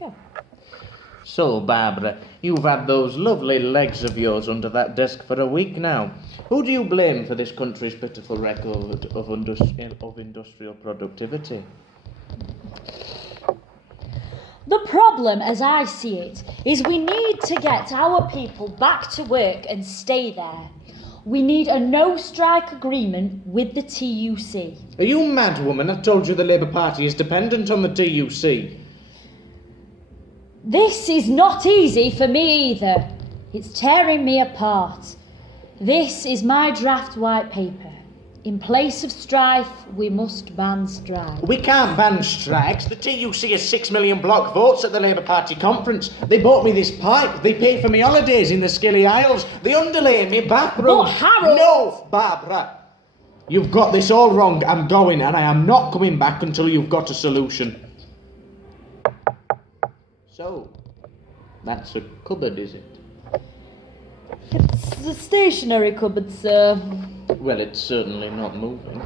Go. So, Barbara, you've had those lovely legs of yours under that desk for a week now. Who do you blame for this country's pitiful record of industrial productivity? The problem, as I see it, is we need to get our people back to work and stay there. We need a no-strike agreement with the TUC. Are you mad, woman? I told you the Labour Party is dependent on the TUC. This is not easy for me either. It's tearing me apart. This is my draft white paper. In place of strife, we must ban strike. We can't ban strikes. The TUC has 6 million block votes at the Labour Party conference. They bought me this pipe. They pay for me holidays in the Scilly Isles. They underlay me bathroom. But Harold... No, Barbara. You've got this all wrong. I'm going, and I am not coming back until you've got a solution. So, that's a cupboard, is it? It's a stationary cupboard, sir. Well, it's certainly not moving.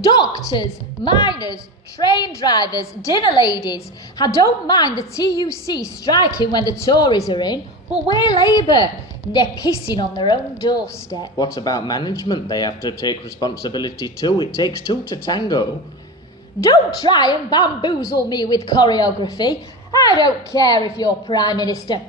Doctors, miners, train drivers, dinner ladies. I don't mind the TUC striking when the Tories are in, but we're Labour. They're pissing on their own doorstep. What about management? They have to take responsibility too. It takes two to tango. Don't try and bamboozle me with choreography. I don't care if you're Prime Minister.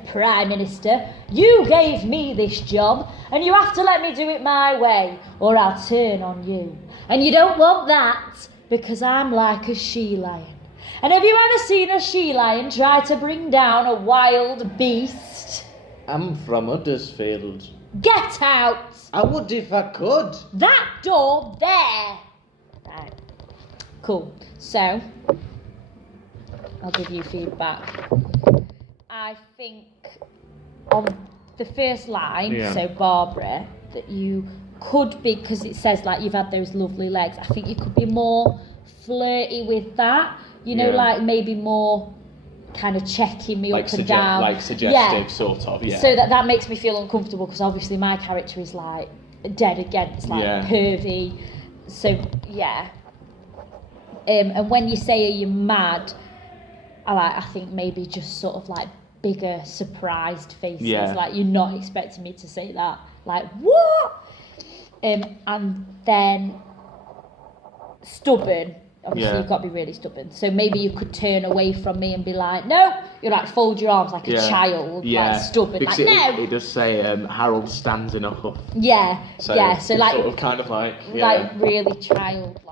You gave me this job, and you have to let me do it my way, or I'll turn on you. And you don't want that, because I'm like a she-lion. And have you ever seen a she-lion try to bring down a wild beast? I'm from Huddersfield. Get out! I would if I could. That door there! Right. Cool. So... I'll give you feedback. I think on the first line, so Barbara, that you could be, because it says like you've had those lovely legs, I think you could be more flirty with that, you know, like maybe more kind of checking me like up and down. Like suggestive, sort of, So that makes me feel uncomfortable, because obviously my character is like dead against, like pervy. So, yeah. And when you say, are you mad? I think maybe just sort of like bigger surprised faces, like you're not expecting me to say that, like what? And then stubborn. Obviously, you've got to be really stubborn. So maybe you could turn away from me and be like, no. You like fold your arms like a child, like stubborn. Because like no. It does say Harold stands in a huff. So like sort of kind of like really childlike.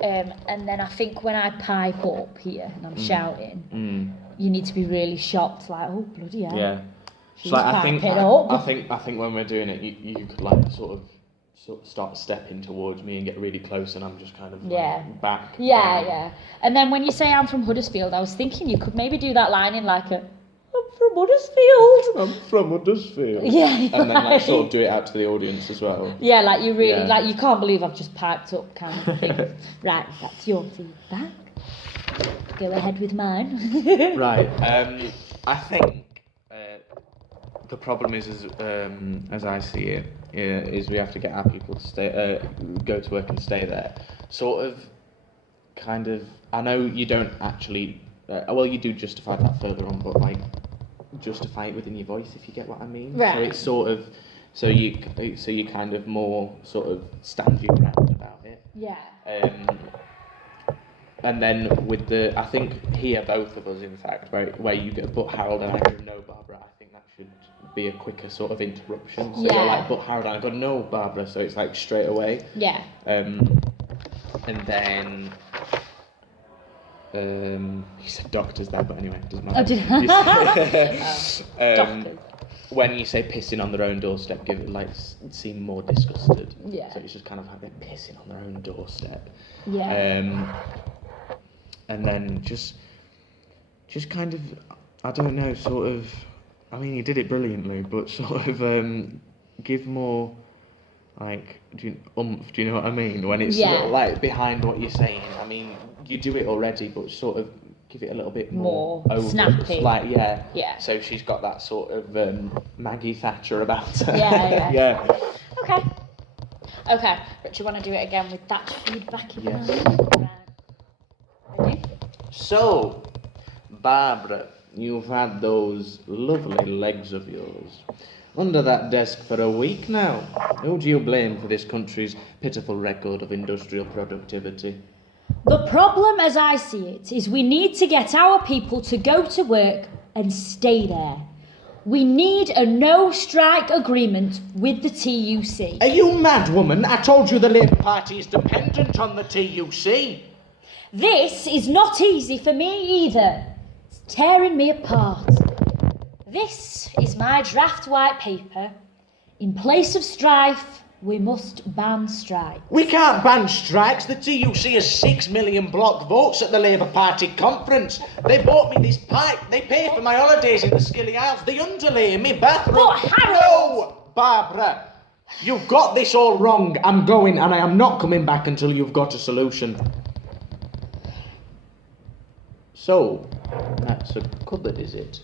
And then I think when I pipe up here and I'm shouting, you need to be really shocked, like, oh bloody hell. Yeah. She's like I piping up. think when we're doing it, you could like sort of start stepping towards me and get really close, and I'm just kind of like, back. Yeah. And then when you say I'm from Huddersfield, I was thinking you could maybe do that line in like a, I'm from Huddersfield. Yeah. And then like sort of do it out to the audience as well. Yeah, like you really, like you can't believe I've just piped up kind of thing. Right, that's your feedback. Go ahead with mine. Right. I think the problem is as I see it, is we have to get our people to go to work and stay there. Sort of, kind of. I know you don't actually. Well, you do justify that further on, but like justify it within your voice, if you get what I mean. Right. So it's sort of, so you kind of more sort of stand your ground about it. Yeah. And then with the, I think here both of us, in fact, where you get, but Harold and I go, no, Barbara, I think that should be a quicker sort of interruption. So you're like, but Harold and I go, no, Barbara, so it's like straight away. Yeah. And then. You said doctors there, but anyway, it doesn't matter. Doctors. When you say pissing on their own doorstep, give it like seem more disgusted. Yeah. So it's just kind of like they're pissing on their own doorstep. Yeah. And then just kind of, I don't know, sort of. I mean, you did it brilliantly, but sort of give more. Like, do you know what I mean? When it's sort of like behind what you're saying. I mean, you do it already, but sort of give it a little bit more over. Snappy. Like, yeah. So she's got that sort of Maggie Thatcher about her. Yeah. Okay. Rich, you want to do it again with that feedback in mind? Right. Ready? So, Barbara, you've had those lovely legs of yours under that desk for a week now. Who do you blame for this country's pitiful record of industrial productivity? The problem, as I see it, is we need to get our people to go to work and stay there. We need a no-strike agreement with the TUC. Are you mad, woman? I told you the Labour Party is dependent on the TUC. This is not easy for me either. It's tearing me apart. This is my draft white paper. In place of strife, we must ban strike. We can't ban strikes. The TUC has 6 million block votes at the Labour Party conference. They bought me this pipe. They pay for my holidays in the Scilly Isles. They underlay me bathroom. But Harold! No, Barbara. You've got this all wrong. I'm going and I am not coming back until you've got a solution. So, that's a cupboard, is it?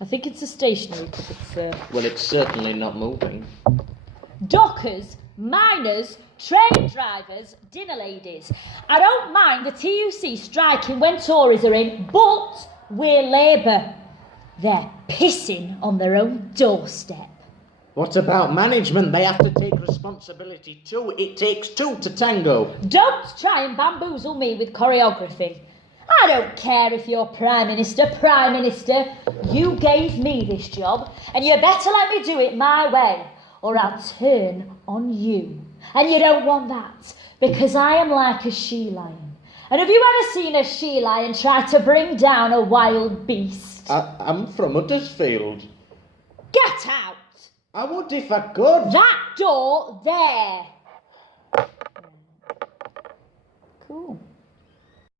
I think it's a stationery cupboard, sir. Well, it's certainly not moving. Dockers, miners, train drivers, dinner ladies. I don't mind the TUC striking when Tories are in, but we're Labour. They're pissing on their own doorstep. What about management? They have to take responsibility too. It takes two to tango. Don't try and bamboozle me with choreography. I don't care if you're Prime Minister. You gave me this job, and you better let me do it my way, or I'll turn on you. And you don't want that, because I am like a she-lion. And have you ever seen a she-lion try to bring down a wild beast? I'm from Huddersfield. Get out! I would if I could. That door there. Cool.